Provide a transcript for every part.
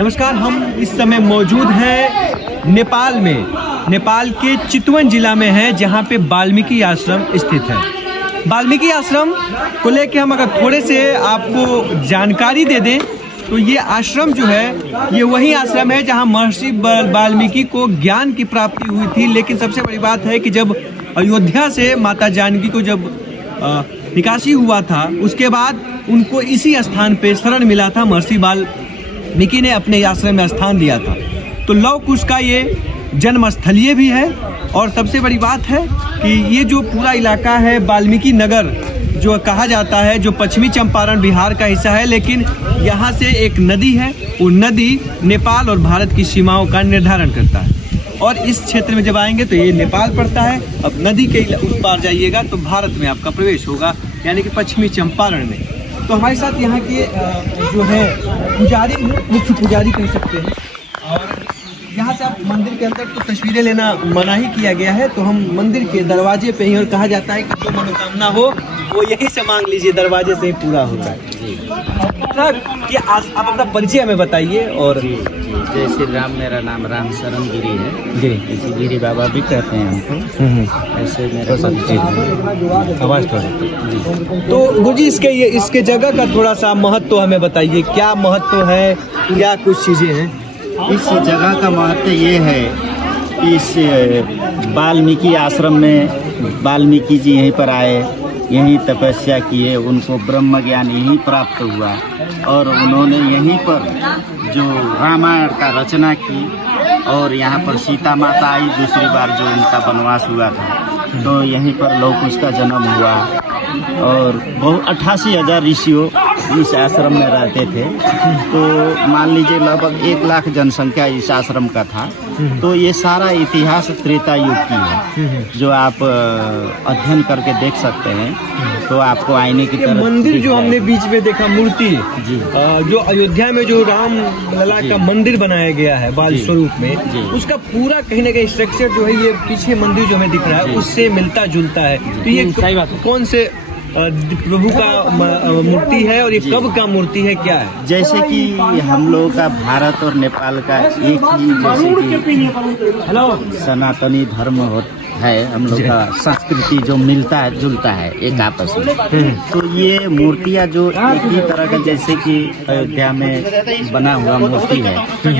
नमस्कार, हम इस समय मौजूद हैं नेपाल में। नेपाल के चितवन जिला में है, जहां पे वाल्मीकि आश्रम स्थित है। वाल्मीकि आश्रम को लेके हम अगर थोड़े से आपको जानकारी दे दें तो ये आश्रम जो है ये वही आश्रम है जहां महर्षि वाल्मीकि को ज्ञान की प्राप्ति हुई थी। लेकिन सबसे बड़ी बात है कि जब अयोध्या से माता जानकी को जब निकासी हुआ था, उसके बाद उनको इसी स्थान पे शरण मिला था। महर्षि वाल्मीकि ने अपने आश्रम में स्थान दिया था। तो लौह कुश का ये जन्म स्थलीय भी है। और सबसे बड़ी बात है कि ये जो पूरा इलाका है वाल्मीकि नगर जो कहा जाता है, जो पश्चिमी चंपारण बिहार का हिस्सा है, लेकिन यहाँ से एक नदी है, वो नदी नेपाल और भारत की सीमाओं का निर्धारण करता है। और इस क्षेत्र में जब आएंगे तो ये नेपाल पड़ता है। अब नदी के उस पार जाइएगा तो भारत में आपका प्रवेश होगा, यानी कि पश्चिमी चंपारण में। तो हमारे साथ यहाँ के जो है पुजारी, मुख्य पुजारी कह सकते हैं। और यहाँ से आप मंदिर के अंदर तो तस्वीरें लेना मना ही किया गया है, तो हम मंदिर के दरवाजे पे ही, और कहा जाता है कि जो मनोकामना हो वो यहीं से मांग लीजिए, दरवाजे से ही पूरा होता है। सर, कि आप अपना परिचय हमें बताइए। और जय श्री राम। मेरा नाम राम शरण गिरी है जी। इसी गिरी बाबा भी कहते हैं हमको। ऐसे मेरा परिचय आवाज थोड़ा। तो गुरुजी, इसके जगह का थोड़ा सा महत्व हमें बताइए। क्या महत्व है, क्या कुछ चीजें हैं? इस जगह का महत्व ये है कि इस वाल्मीकि आश्रम में वाल्मीकि जी यहीं पर आए, यहीं तपस्या किए, उनको ब्रह्म ज्ञान यहीं प्राप्त हुआ। और उन्होंने यहीं पर जो रामायण का रचना की, और यहाँ पर सीता माता आई दूसरी बार जो उनका वनवास हुआ था, तो यहीं पर लौह कुश का जन्म हुआ। और बहुत 88,000 ऋषियों इस आश्रम में रहते थे। तो मान लीजिए लगभग 1 लाख जनसंख्या इस आश्रम का था। तो ये सारा इतिहास त्रेता युग की है, जो आप अध्ययन करके देख सकते हैं। तो आपको आईने की तरह मंदिर जो हमने बीच में देखा, मूर्ति जी, जो अयोध्या में जो राम लला का मंदिर बनाया गया है बाल स्वरूप में, उसका पूरा कहीं ना कहीं स्ट्रक्चर जो है, ये पीछे मंदिर जो हमें दिख रहा है उससे मिलता जुलता है। तो ये कौन से प्रभु का मूर्ति है, और ये कब का मूर्ति है, क्या है? जैसे कि हम लोगों का भारत और नेपाल का एक ही जैसे कि सनातनी धर्म है, हम लोग का संस्कृति जो मिलता है जुलता है एक आपस में। तो ये मूर्तियाँ जो एक ही तरह का, जैसे कि अयोध्या में बना हुआ मूर्ति है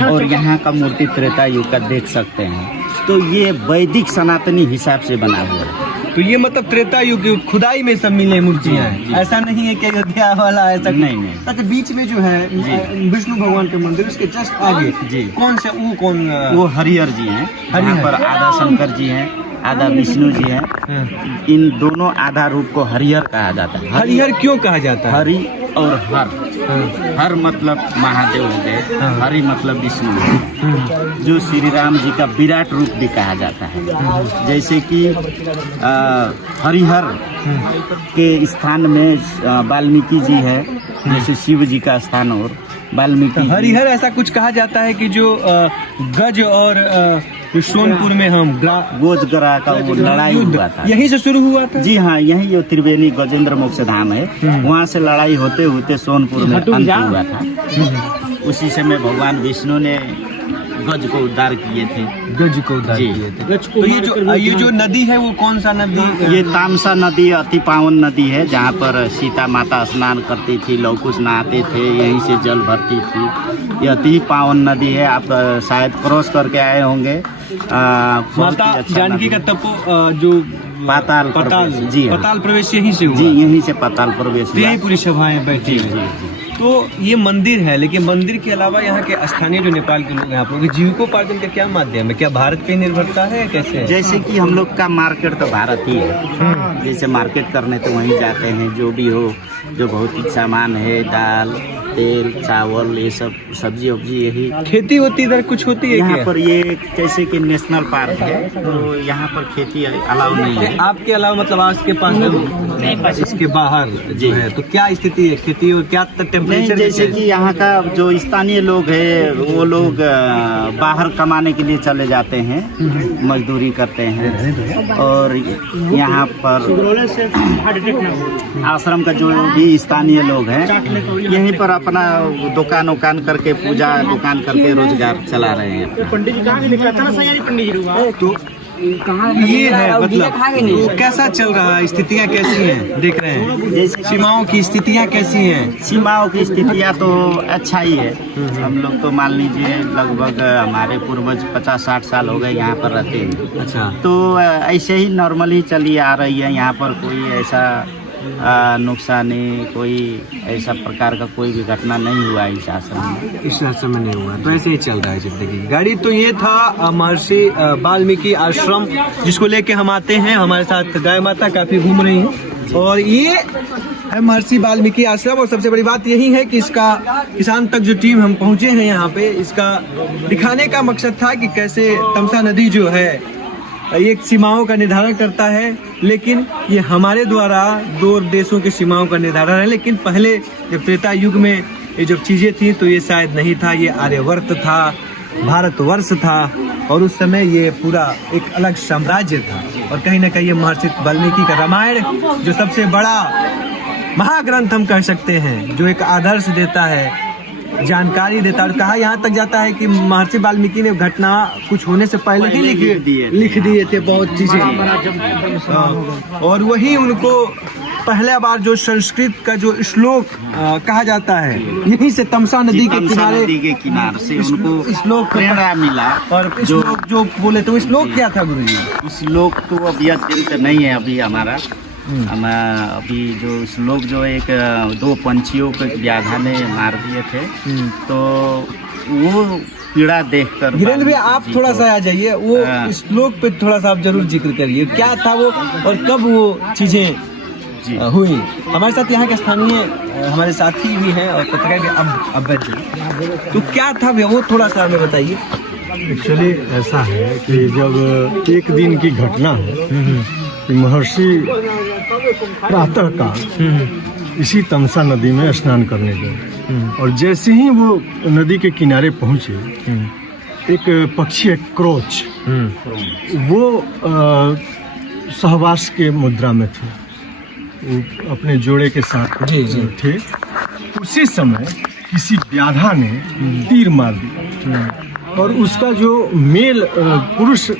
और यहाँ का मूर्ति त्रेता युग का देख सकते हैं। तो ये वैदिक सनातनी हिसाब से बना हुआ है। तो ये मतलब त्रेता युग की खुदाई में सब मिले मूर्तियाँ हैं, ऐसा नहीं है कि अयोध्या वाला ऐसा नहीं। अच्छा, बीच में जो है विष्णु भगवान के मंदिर, उसके जस्ट आगे जी कौन से, वो हरिहर जी हैं। यहाँ पर आधा शंकर जी हैं, आधा विष्णु जी हैं। इन दोनों आधा रूप को हरिहर कहा जाता है। हरिहर क्यों कहा जाता है? हरि और हर, हर मतलब महादेव हो गए, हरि मतलब विष्णु, जो श्री राम जी का विराट रूप भी कहा जाता है। जैसे कि हरिहर के स्थान में वाल्मीकि जी है, जैसे शिव जी का स्थान, और वाल्मीकि हरिहर ऐसा कुछ कहा जाता है कि जो गज और सोनपुर में हम गोजगरा का वो लड़ाई हुआ था, यहीं से शुरू हुआ था। जी हाँ, यही जो त्रिवेणी गजेंद्र मोक्ष धाम है, वहाँ से लड़ाई होते होते सोनपुर में अंत हुआ था। उसी समय भगवान विष्णु ने गज को उद्धार किए थे। गज को उद्धार किए थे। तो ये जो नदी है वो कौन सा नदी? ये तामसा नदी अति पावन नदी है, जहाँ पर सीता माता स्नान करती थी, लौह कुश नहाते थे, यहीं से जल भरती थी। ये अति पावन नदी है। आप शायद क्रॉस करके आए होंगे। माता जानकी का तपो जो पाताल जी, पाताल प्रवेश यहीं से हुआ। जी, यहीं से पाताल प्रवेश, यही पूरी सभाएं बैठी जी। तो ये मंदिर है, लेकिन मंदिर के अलावा यहाँ के स्थानीय जो नेपाल के लोग हैं, आप लोग के जीविकोपार्जन का क्या माध्यम है? क्या भारत पे निर्भरता है, कैसे है? जैसे कि हम लोग का मार्केट तो भारत ही है। जैसे मार्केट करने तो वहीं जाते हैं, जो भी हो, जो भौतिक सामान है, दाल, तेल, चावल, ये सब सब्जी वब्जी, यही खेती होती इधर कुछ होती है यहाँ क्या? पर। ये जैसे कि नेशनल पार्क है, तो यहाँ पर खेती अलाउ नहीं है। आपके अलावा मतलब आज के पास नहीं, इसके बाहर जो है, तो क्या स्थिति है खेती और क्या टेम्परेचर? जैसे कि यहाँ का जो स्थानीय लोग है, वो लोग बाहर कमाने के लिए चले जाते हैं, मजदूरी करते हैं। और यहाँ पर आश्रम का जो भी स्थानीय लोग हैं, यहीं पर अपना दुकान उकान करके पूजा दुकान करके रोजगार चला रहे हैं। पंडित जी कहाँ पंडित जी तो ये है मतलब तो कैसा चल रहा है, स्थितियाँ कैसी हैं देख रहे हैं, जैसे सीमाओं की स्थितियाँ कैसी हैं? सीमाओं की स्थितियाँ तो अच्छा ही है। हम लोग तो मान लीजिए लगभग हमारे पूर्वज 50-60 साल हो गए यहाँ पर रहते हैं। अच्छा, तो ऐसे ही नॉर्मली चली आ रही है। यहाँ पर कोई ऐसा नुकसानी, कोई ऐसा प्रकार का कोई भी घटना नहीं हुआ इस आश्रम में। इस आश्रम में नहीं हुआ, तो ऐसे ही चल रहा है जिंदगी। गाड़ी तो ये था महर्षि वाल्मीकि आश्रम, जिसको लेके हम आते हैं। हमारे साथ गाय माता काफी घूम रही हैं और ये है महर्षि वाल्मीकि आश्रम। और सबसे बड़ी बात यही है कि इसका किसान तक जो टीम हम पहुंचे हैं यहाँ पे, इसका दिखाने का मकसद था कि कैसे तमसा नदी जो है ये सीमाओं का निर्धारण करता है, लेकिन ये हमारे द्वारा दो देशों की सीमाओं का निर्धारण है। लेकिन पहले जब त्रेता युग में ये जब चीजें थी तो ये शायद नहीं था, ये आर्यवर्त था, भारतवर्ष था और उस समय ये पूरा एक अलग साम्राज्य था। और कहीं ना कहीं ये महर्षि वाल्मीकि का रामायण जो सबसे बड़ा महाग्रंथ हम कह सकते हैं, जो एक आदर्श देता है, जानकारी देता है। और कहा यहाँ तक जाता है कि महर्षि वाल्मीकि ने घटना कुछ होने से पहले ही लिख दिए थे बहुत चीजें। और वही उनको पहला बार जो संस्कृत का जो श्लोक कहा जाता है, यहीं से तमसा नदी के किनारे से उनको श्लोक प्रेरणा मिला। और श्लोक जो बोले तो श्लोक क्या था गुरु जी? श्लोक तो अभी अत्यंत नहीं है अभी हमारा। हम अभी जो श्लोक जो एक दो पंछियों को व्याधा ने मार दिए थे, तो वो पीड़ा देखकर वीरेंद्र भाई आप थोड़ा सा आ जाइए, वो श्लोक पे थोड़ा सा आप जरूर जिक्र करिए, क्या था वो और कब वो चीजें हुई। हमारे साथ यहाँ के स्थानीय हमारे साथी भी हैं और पत्रकार भी अब तो क्या था वो थोड़ा सा हमें बताइए। एक्चुअली ऐसा है कि जब एक दिन की घटना है, महर्षि प्रातः काल इसी तमसा नदी में स्नान करने गए और जैसे ही वो नदी के किनारे पहुंचे, एक पक्षी है क्रोच, वो सहवास के मुद्रा में थे, वो अपने जोड़े के साथ थे। उसी समय किसी व्याधा ने तीर मार दिया और उसका जो मेल पुरुष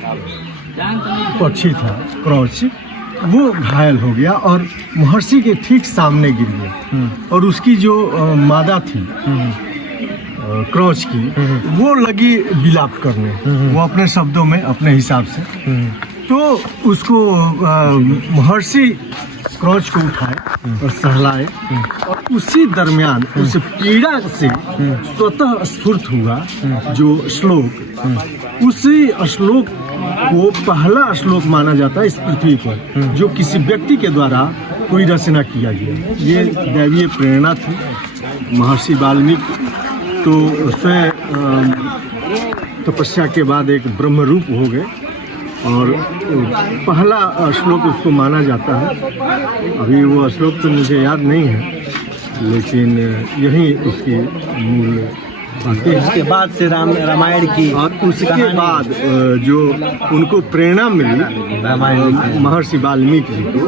पक्षी था क्रोच, वो घायल हो गया और महर्षि के ठीक सामने गिर गया। और उसकी जो मादा थी क्रोच की, वो लगी विलाप करने, वो अपने शब्दों में अपने हिसाब से। तो उसको महर्षि क्रोच को उठाए और सहलाए और उसी दरमियान उस पीड़ा से स्वतः स्फुर्त हुआ जो श्लोक, उसी श्लोक वो पहला श्लोक माना जाता है इस पृथ्वी पर जो किसी व्यक्ति के द्वारा कोई रचना किया गया। ये दैवीय प्रेरणा थी महर्षि वाल्मीकि। तो स्वयं तपस्या के बाद एक ब्रह्म रूप हो गए और पहला श्लोक उसको माना जाता है। अभी वो श्लोक तो मुझे याद नहीं है, लेकिन यही उसकी मूल बातें। उसके बाद से रामायण की, और उसके बाद जो उनको प्रेरणा मिली रामायण महर्षि वाल्मीकि जी को,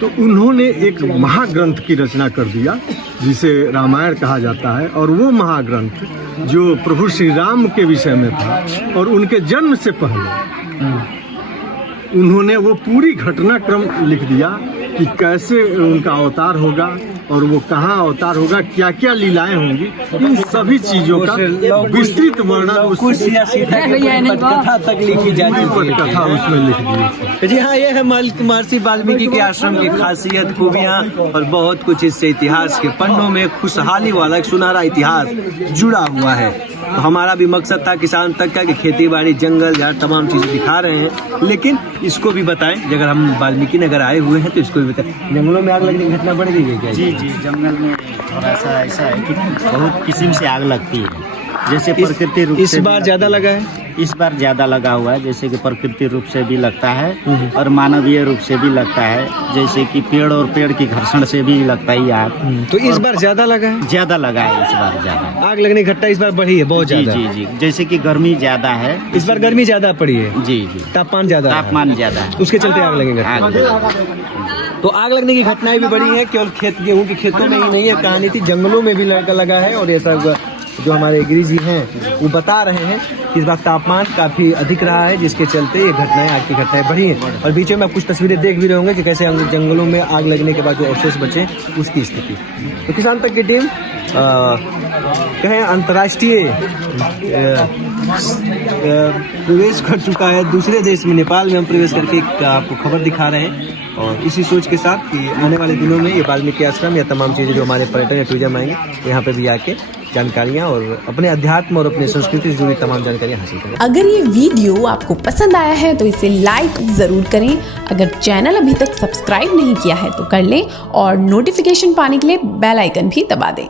तो उन्होंने एक महाग्रंथ की रचना कर दिया जिसे रामायण कहा जाता है। और वो महाग्रंथ जो प्रभु श्री राम के विषय में था और उनके जन्म से पहले उन्होंने वो पूरी घटनाक्रम लिख दिया कि कैसे उनका अवतार होगा और वो कहाँ अवतार होगा, क्या क्या लीलाएं होंगी, इन सभी चीजों का विस्तृत वर्णन कथा तक लिखी जाती है। कथा उसमें लिख दी। जी हाँ, ये है महर्षि वाल्मीकि के आश्रम की खासियत, खूबियाँ और बहुत कुछ इससे इतिहास के पन्नों में खुशहाली वाला एक सुनहरा इतिहास जुड़ा हुआ है। तो हमारा भी मकसद था किसान तक का कि खेती बाड़ी, जंगल झाड़ तमाम चीजें दिखा रहे हैं, लेकिन इसको भी बताएं। अगर हम वाल्मीकि नगर आए हुए हैं तो इसको भी बताएं। जंगलों में आग लगने की घटना बढ़ गई है क्या? जी, जंगल में थोड़ा सा ऐसा है कि बहुत किस्म से आग लगती है। जैसे प्रकृति रूप इस बार ज्यादा लगा है, इस बार ज्यादा लगा हुआ है। जैसे कि प्रकृति रूप से भी लगता है और मानवीय रूप से भी लगता है, जैसे कि पेड़ और पेड़ की घर्षण से भी लगता है आग। तो इस बार ज्यादा लगा है, ज्यादा लगा है इस बार, ज्यादा आग लगने की घटना इस बार बढ़ी है बहुत ज्यादा। जी, जैसे कि गर्मी ज्यादा है इस बार, गर्मी ज्यादा पड़ी है। जी, तापमान ज्यादा है, उसके चलते आग लगेगा। तो आग लगने की घटनाएं भी बड़ी हैं, केवल गेहूं के खेतों में ही नहीं है, कहानी थी जंगलों में भी लगा है। और ऐसा जो हमारे गिरी जी हैं वो बता रहे हैं कि इस बार तापमान काफी अधिक रहा है, जिसके चलते ये घटनाएं, आग की घटनाएं बढ़ी हैं। और बीच में आप कुछ तस्वीरें देख भी रहे होंगे कि कैसे जंगलों में आग लगने के बाद जो अवशेष बचे उसकी स्थिति। तो किसान तक की टीम कहें अंतर्राष्ट्रीय प्रवेश कर चुका है दूसरे देश में, नेपाल में हम प्रवेश करके आपको खबर दिखा रहे हैं। और इसी सोच के साथ कि आने वाले दिनों में ये वाल्मीकि आश्रम या तमाम चीज़ें जो हमारे पर्यटन या टूरिज्म आएंगे यहाँ पे भी आके जानकारियाँ और अपने अध्यात्म और अपनी संस्कृति से जुड़ी तमाम जानकारियाँ हासिल करें। अगर ये वीडियो आपको पसंद आया है तो इसे लाइक ज़रूर करें। अगर चैनल अभी तक सब्सक्राइब नहीं किया है तो कर लें और नोटिफिकेशन पाने के लिए बेल आइकन भी दबा दें।